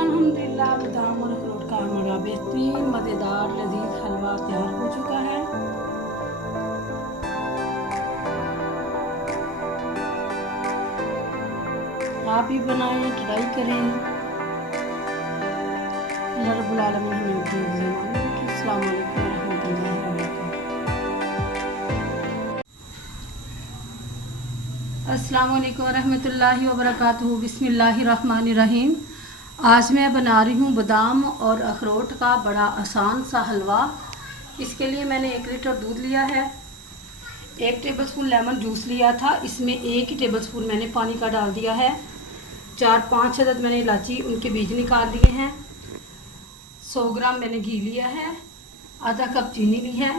अल्हम्दुलिल्लाह बादाम और अखरोट का हमारा बेहतरीन मज़ेदार लजीज हलवा तैयार हो चुका है। आप भी बनाएं, ट्राई करें। अल्लाह रब्बुल आलमीन हमें अपनी ज़बान में रखे। अस्सलाम वालेकुम रहमतुल्लाहि व बरकातुहू। अस्सलाम वालेकुम रहमतुल्लाहि व बरकातुहू। बिस्मिल्लाहिर्रहमानिर्रहीम। आज मैं बना रही हूँ बादाम और अखरोट का बड़ा आसान सा हलवा। इसके लिए मैंने 1 लीटर दूध लिया है, 1 टेबलस्पून लेमन जूस लिया था, इसमें 1 टेबलस्पून मैंने पानी का डाल दिया है। 4-5 अदद मैंने इलायची उनके बीज निकाल लिए हैं। 100 ग्राम मैंने घी लिया है, आधा कप चीनी ली है।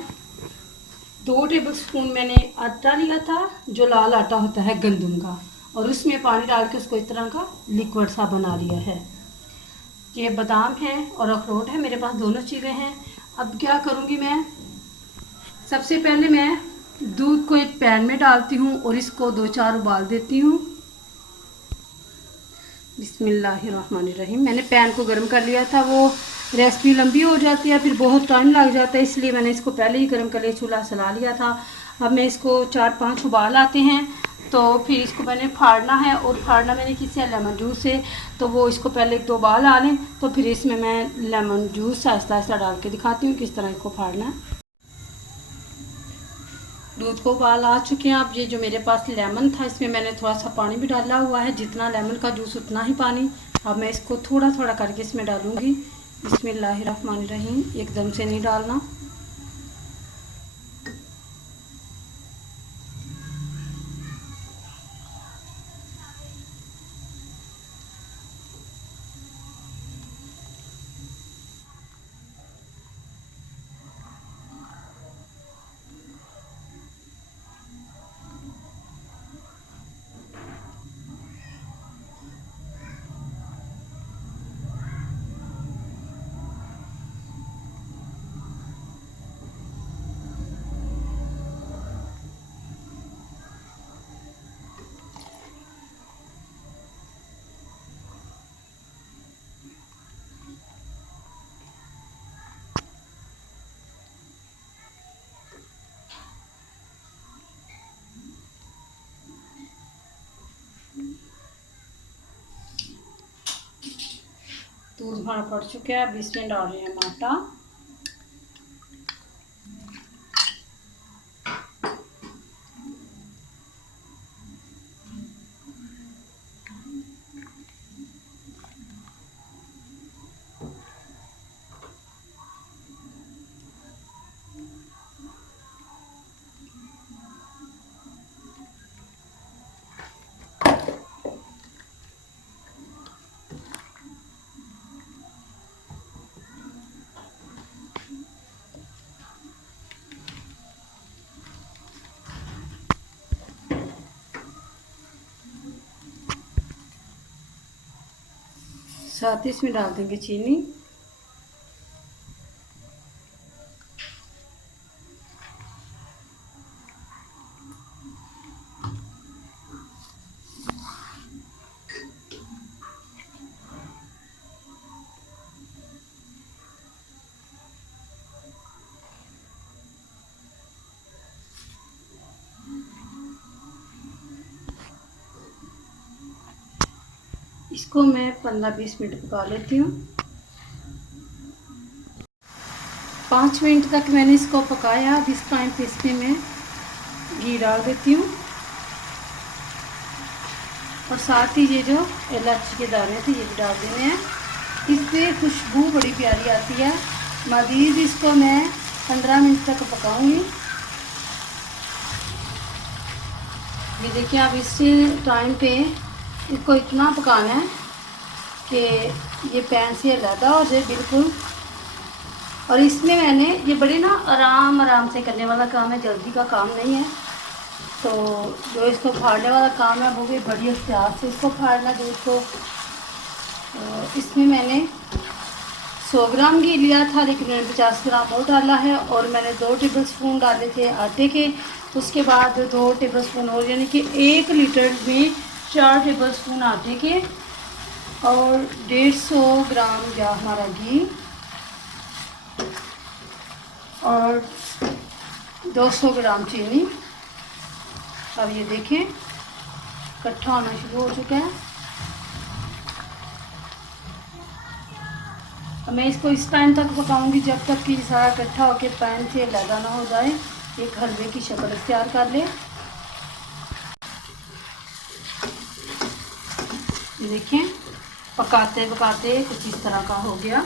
2 टेबलस्पून मैंने आटा लिया था, जो लाल आटा होता है गंदम का, और उसमें पानी डाल के उसको इस तरह का लिक्विड सा बना लिया है। ये बादाम है और अखरोट है, मेरे पास दोनों चीज़ें हैं। अब क्या करूँगी मैं, सबसे पहले मैं दूध को एक पैन में डालती हूँ और इसको 2-4 उबाल देती हूँ। बिस्मिल्लाहिर्रहमानिर्रहीम। मैंने पैन को गर्म कर लिया था, वो रेसिपी लंबी हो जाती है, फिर बहुत टाइम लग जाता है, इसलिए मैंने इसको पहले ही गर्म कर लिया, चूल्हा सला लिया था। अब मैं इसको 4-5 उबाल आते हैं तो फिर इसको मैंने फाड़ना है, और फाड़ना मैंने किसी लेमन जूस से, तो वो इसको पहले 1-2 उबाल आ लें, तो फिर इसमें मैं लेमन जूस आहिस्ता आहिस्ता डाल के दिखाती हूँ किस तरह इसको फाड़ना है। दूध को उबाल आ चुके हैं। अब ये जो मेरे पास लेमन था, इसमें मैंने थोड़ा सा पानी भी डाला हुआ है, जितना लेमन का जूस उतना ही पानी। अब मैं इसको थोड़ा थोड़ा करके इसमें डालूँगी। बिस्मिल्लाहिर्रहमानिर्रहीम, एकदम से नहीं डालना। दूध हमारा पड़ चुका है। अब इसमें डाल रहे हैं आटा। साथ ही इसमें डाल देंगे चीनी। इसको मैं 15-20 मिनट पका लेती हूँ। 5 मिनट तक मैंने इसको पकाया। अब इस टाइम पे इसमें मैं घी डाल देती हूँ, और साथ ही ये जो इलायची के दाने थे ये भी डाल देने हैं। इससे खुशबू बड़ी प्यारी आती है। मज़ीद इसको मैं 15 मिनट तक पकाऊंगी। ये देखिए, अब इस टाइम पे इसको इतना पकाना है कि ये पैन से अलग हो जाए बिल्कुल। और इसमें मैंने ये बड़े ना आराम से करने वाला काम है, जल्दी का काम नहीं है। तो जो इसको फाड़ने वाला काम है वो भी बड़ी एहतियात से इसको फाड़ना दूध को। इसमें मैंने 100 ग्राम घी लिया था, लेकिन मैंने 50 ग्राम और डाला है, और मैंने 2 टेबलस्पून डाले थे आटे के। उसके बाद 2 टेबलस्पून और, यानी कि 1 लीटर में 4 टेबलस्पून आटे के। और 150 ग्राम गया हमारा घी और 200 ग्राम चीनी। अब ये देखें इकट्ठा होना शुरू हो चुका है। अब मैं इसको इस टाइम तक पकाऊंगी जब तक कि सारा इकट्ठा होकर पैन से लगा ना हो जाए, एक हलवे की शक्ल तैयार कर ले। देखें पकाते पकाते कुछ इस तरह का हो गया।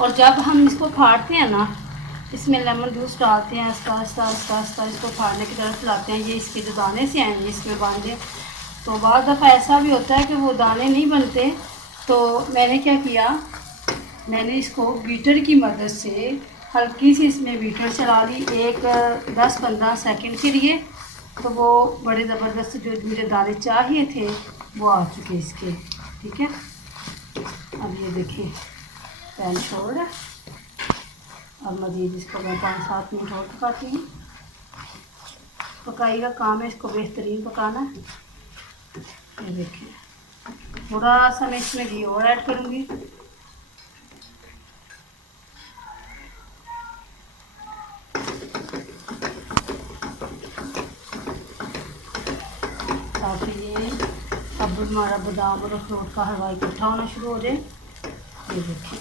और जब हम इसको फाड़ते हैं ना, इसमें लेमन जूस डालते हैं, आस्ता आस्ता आस्ता आस्ता इसको फाड़ने की तरफ लाते हैं। ये इसके जो दाने से आएंगे इसमें बांधे, तो बाद दफ़ा ऐसा भी होता है कि वो दाने नहीं बनते। तो मैंने क्या किया, मैंने इसको बीटर की मदद से हल्की सी इसमें बीटर चला ली एक 10-15 सेकंड के लिए। तो वो बड़े ज़बरदस्त जो मुझे दाने चाहिए थे वो आ चुके इसके। ठीक है, अब ये देखिए पैन छोड़ है। अब मज़ीद इसको मैं 5-7 मिनट और पकाती हूँ। पकाई का काम है, इसको बेहतरीन पकाना है। ये देखिए थोड़ा सा मैं इसमें घी और ऐड करूँगी। ताकि ये अब हमारा बादाम और अखरोट का हलवा इकट्ठा होना शुरू हो जाए। ये देखिए,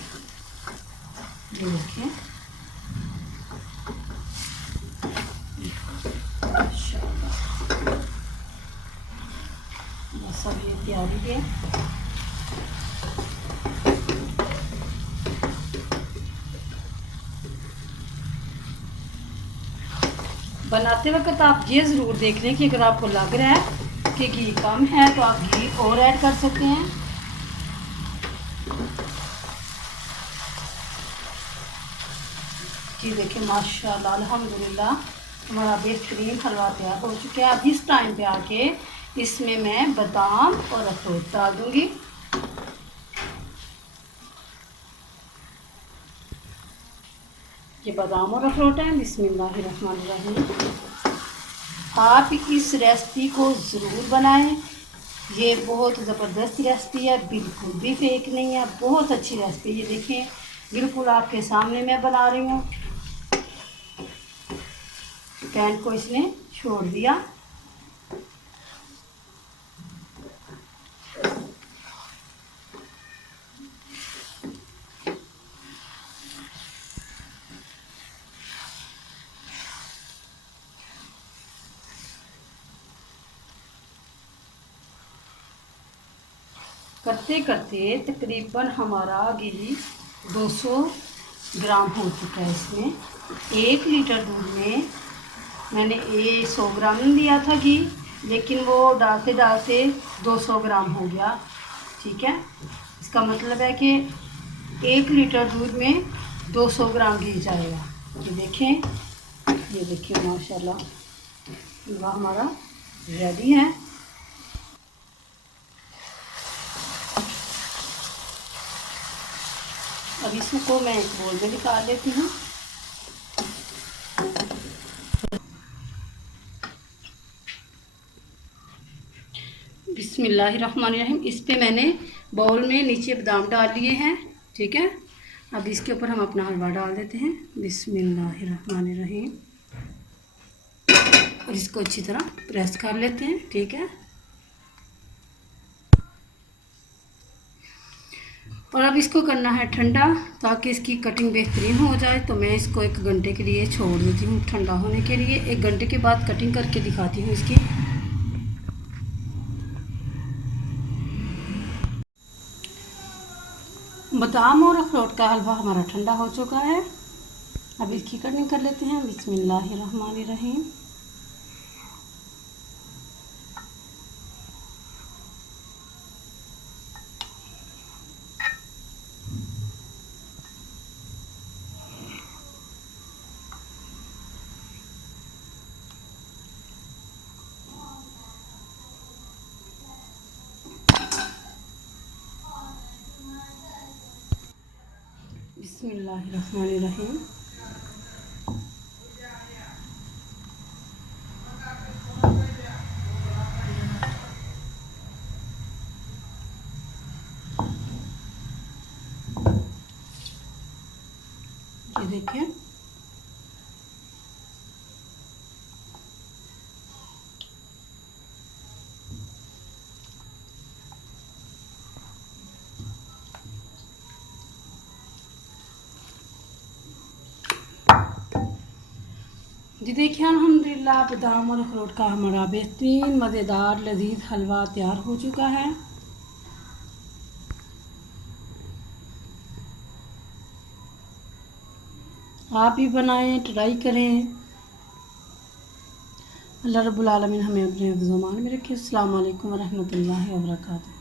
ये देखिए बस अब ये तैयारी है। बनाते वक्त आप ये ज़रूर देख लें कि अगर आपको लग रहा है कि घी कम है तो आप घी और ऐड कर सकते हैं। जी देखिए माशाल्लाह अल्हम्दुलिल्लाह हमारा बेहतरीन हलवा तैयार हो चुका है। अब इस टाइम पे आके इसमें मैं बादाम और अखरोट डाल दूँगी। ये बादाम और अखरोट हैं। बिस्मिल्लाहिर्रहमानिर्रहीम। आप इस रेसिपी को ज़रूर बनाएं। ये बहुत ज़बरदस्त रेसिपी है, बिल्कुल भी फेक नहीं है, बहुत अच्छी रेसिपी। ये देखें बिल्कुल आपके सामने मैं बना रही हूँ। पैन को इसने छोड़ दिया। करते करते तकरीबन हमारा घी 200 ग्राम हो चुका है। इसमें 1 लीटर दूध में मैंने 100 ग्राम दिया था घी, लेकिन वो डालते डालते 200 ग्राम हो गया। ठीक है, इसका मतलब है कि 1 लीटर दूध में 200 ग्राम घी जाएगा। ये देखें, ये देखिए माशाल्लाह हलवा हमारा रेडी है। अब इसको मैं एक बोल में निकाल लेती हूँ। बिस्मिल्लाहिर्रहमानिर्रहीम। इस पे मैंने बाउल में नीचे बादाम डाल लिए हैं। ठीक है, अब इसके ऊपर हम अपना हलवा डाल देते हैं। बिस्मिल्लाहिर्रहमानिर्रहीम। और इसको अच्छी तरह प्रेस कर लेते हैं। ठीक है, और अब इसको करना है ठंडा ताकि इसकी कटिंग बेहतरीन हो जाए। तो मैं इसको 1 घंटे के लिए छोड़ देती हूँ ठंडा होने के लिए। 1 घंटे के बाद कटिंग करके दिखाती हूँ इसकी। बादाम और अखरोट का हलवा हमारा ठंडा हो चुका है। अब इसकी कटिंग कर लेते हैं। बिस्मिल्लाहिर्रहमानिर्रहीम। बिस्मिल्लाहिर्रहमानिर्रहीम। देखें। जी देखिए अल्हम्दुलिल्लाह बादाम और अखरोट का हमारा बेहतरीन मज़ेदार लजीज हलवा तैयार हो चुका है। आप भी बनाएं, ट्राई करें। अल्लाह रब्बुल आलमीन हमें अपने ज़ुबान में रखे। अस्सलाम वालेकुम व रहमतुल्लाहि व बरकातुहू।